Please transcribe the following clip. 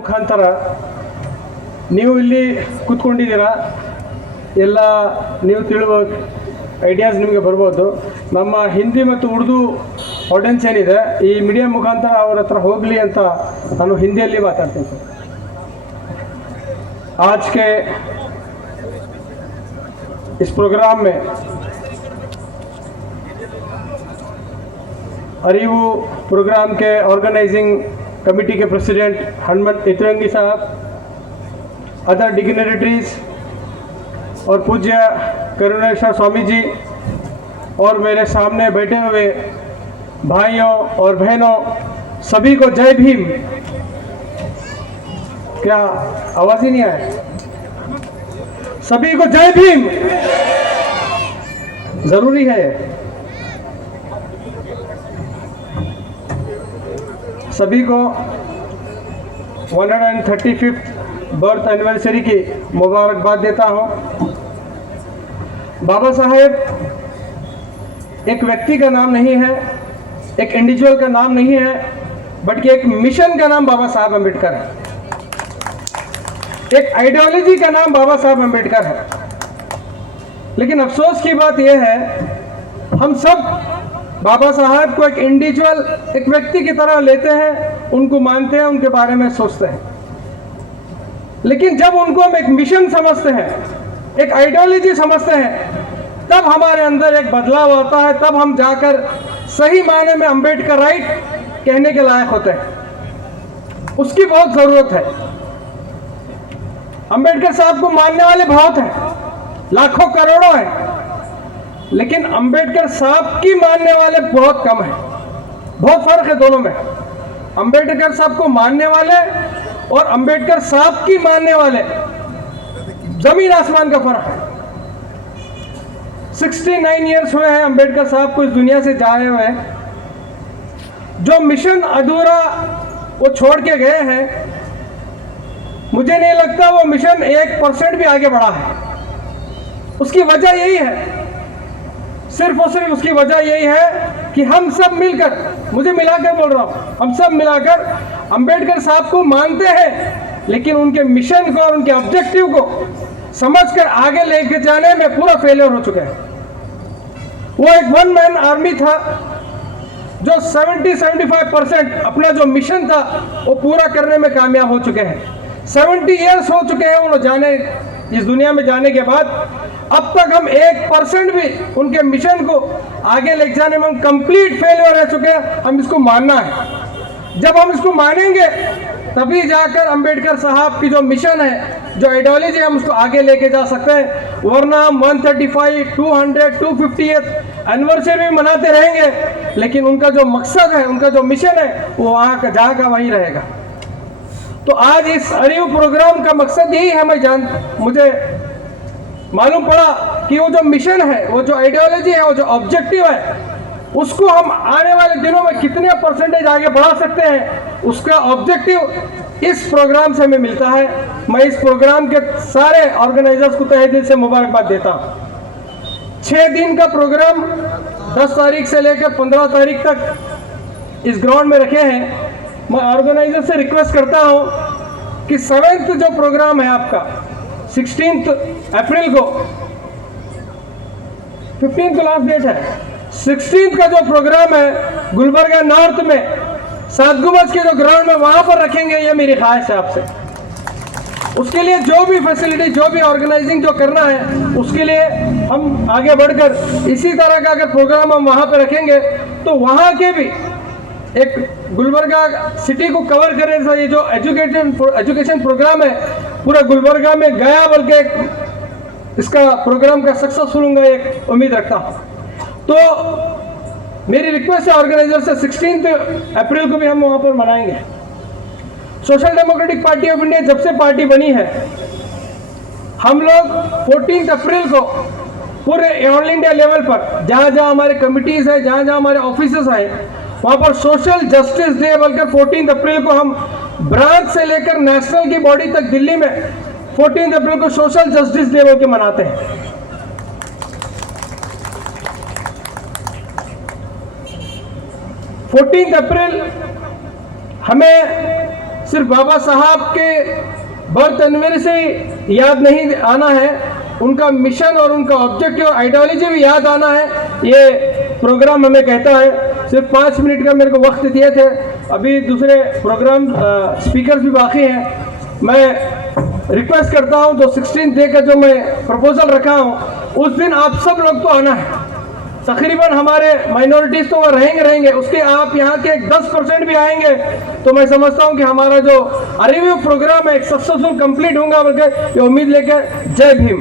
ಮುಖಾಂತರ ನೀವು ಇಲ್ಲಿ ಕೂತ್ಕೊಂಡಿದ್ದೀರಾ, ಎಲ್ಲ ನೀವು ತಿಳುವ ಐಡಿಯಾಸ್ ನಿಮಗೆ ಬರ್ಬೋದು. ನಮ್ಮ ಹಿಂದಿ ಮತ್ತು ಉರ್ದು ಆಡಿಯನ್ಸ್ ಏನಿದೆ ಈ ಮೀಡಿಯಾ ಮುಖಾಂತರ ಅವ್ರ ಹತ್ರ ಹೋಗಲಿ ಅಂತ ನಾನು ಹಿಂದಿಯಲ್ಲಿ ಮಾತಾಡ್ತೀನಿ ಸರ್. आज के इस प्रोग्राम में अरीवू प्रोग्राम के ऑर्गेनाइजिंग कमेटी के प्रेसिडेंट हनुमंत इतरंगी साहब, अदर डिग्निटरीज और पूज्य करुणेश्वर स्वामी जी और मेरे सामने बैठे हुए भाइयों और बहनों, सभी को जय भीम। क्या आवाज ही नहीं आया? सभी को जय भीम जरूरी है। सभी को 135th बर्थ एनिवर्सरी की मुबारकबाद देता हूं। बाबा साहेब एक व्यक्ति का नाम नहीं है, एक इंडिविजुअल का नाम नहीं है, बल्कि एक मिशन का नाम बाबा साहब अम्बेडकर है, एक आइडियोलॉजी का नाम बाबा साहब अम्बेडकर है। लेकिन अफसोस की बात यह है, हम सब बाबा साहब को एक इंडिविजुअल, एक व्यक्ति की तरह लेते हैं, उनको मानते हैं, उनके बारे में सोचते हैं। लेकिन जब उनको हम एक मिशन समझते हैं, एक आइडियोलॉजी समझते हैं, तब हमारे अंदर एक बदलाव आता है, तब हम जाकर सही मायने में अम्बेडकर राइट कहने के लायक होते हैं। उसकी बहुत ज़रूरत है। अम्बेडकर साहब को मानने वाले बहुत हैं, लाखों करोड़ों हैं, लेकिन अम्बेडकर साहब की मानने वाले बहुत कम हैं। बहुत फर्क है दोनों में। अम्बेडकर साहब को मानने वाले और अम्बेडकर साहब की मानने वाले, जमीन आसमान का फर्क है। 69 ईयर्स हुए हैं अम्बेडकर साहब को इस दुनिया से जाए हुए। जो मिशन अधूरा वो छोड़ के गए हैं, मुझे नहीं लगता वो मिशन 1% भी आगे बढ़ा है। उसकी वजह यही है, सिर्फ और सिर्फ उसकी वजह यही है कि हम सब मिलकर, मुझे मिलाकर बोल रहा हूँ, हम सब मिलाकर अम्बेडकर साहब को मानते हैं, लेकिन उनके मिशन को और उनके ऑब्जेक्टिव को समझकर आगे लेके जाने में पूरा फेलियर हो चुके हैं। वो एक वन मैन आर्मी था जो 70-75% अपना जो मिशन था वो पूरा करने में कामयाब हो चुके हैं। 70 ईयर्स हो चुके हैं उन्होंने जाने, इस दुनिया में जाने के बाद अब तक हम 1% भी उनके मिशन को आगे ले जाने में हम कंप्लीट फेलियर रह चुके हैं। हम इसको मानना है। जब हम इसको मानेंगे तभी जाकर अम्बेडकर साहब की जो मिशन है, जो आइडियोलॉजी है, हम उसको आगे लेके जा सकते हैं। वरना हम 135, 200, 250th एनिवर्सरी भी मनाते रहेंगे, लेकिन उनका जो मकसद है, उनका जो मिशन है, वो वहाँ का जहाँ का वहीं रहेगा। तो आज इस अरीव प्रोग्राम का मकसद यही है। मुझे मालूम पड़ा कि वो जो मिशन है, वो जो आइडियोलॉजी है, वो जो ऑब्जेक्टिव है, उसको हम आने वाले दिनों में कितने परसेंटेज आगे बढ़ा सकते हैं, उसका ऑब्जेक्टिव इस प्रोग्राम से हमें मिलता है। मैं इस प्रोग्राम के सारे ऑर्गेनाइजर्स को तहे दिल से मुबारकबाद देता हूँ। 6 दिन का प्रोग्राम 10 तारीख से लेकर 15 तारीख तक इस ग्राउंड में रखे हैं। मैं ऑर्गेनाइजर से रिक्वेस्ट करता हूँ कि 7th जो प्रोग्राम है आपका, 16 अप्रैल को, 15 को लास्ट डेट है, 16 का जो प्रोग्राम है गुलबर्गा नॉर्थ में 7 गुंबज के जो ग्राउंड में वहाँ पर रखेंगे। ये मेरी ख्वाहिश है आपसे। उसके लिए जो भी फैसिलिटी, जो भी ऑर्गेनाइजिंग जो करना है, उसके लिए हम आगे बढ़कर इसी तरह का अगर प्रोग्राम हम वहाँ पर रखेंगे तो वहाँ के भी एक गुलबर्गा सिटी को कवर करें। ये जो एजुकेशन प्रोग्राम है पूरा गुलबर्गा में गया, बल्कि इसका प्रोग्राम का सक्सेसफुल होगा एक उम्मीद रखता हूँ। तो मेरी रिक्वेस्ट है ऑर्गेनाइजर से, 16 अप्रैल को भी हम वहाँ पर मनाएंगे। Social democratic party of India जब से पार्टी बनी है, हम लोग 14 अप्रैल को पूरे ऑल इंडिया लेवल पर जहाँ जहाँ हमारे कमिटीज़ हैं, जहाँ जहाँ हमारे ऑफिसेस हैं, वहाँ पर सोशल जस्टिस डे बोलकर 14 अप्रैल को हम ब्रांच से लेकर नेशनल की बॉडी तक दिल्ली में 14 अप्रैल को सोशल जस्टिस डे बोल के मनाते हैं। 14 अप्रैल हमें सिर्फ बाबा साहब के बर्थ एनिवर्सरी याद नहीं आना है, उनका मिशन और उनका ऑब्जेक्टिव और आइडियोलॉजी भी याद आना है। ये प्रोग्राम हमें कहता है। सिर्फ 5 मिनट का मेरे को वक्त दिए थे, अभी दूसरे प्रोग्राम स्पीकर्स भी बाकी हैं। मैं रिक्वेस्ट करता हूं जो 16 डे का जो मैं प्रपोजल रखा हूं, उस दिन आप सब लोग तो आना है। तकरीबन हमारे माइनॉरिटीज तो वह रहेंगे, उसके आप यहाँ के 10% भी आएंगे तो मैं समझता हूँ कि हमारा जो रिव्यू प्रोग्राम है एक सक्सेसफुल कंप्लीट होगा, बल्कि ये उम्मीद लेकर जय भीम।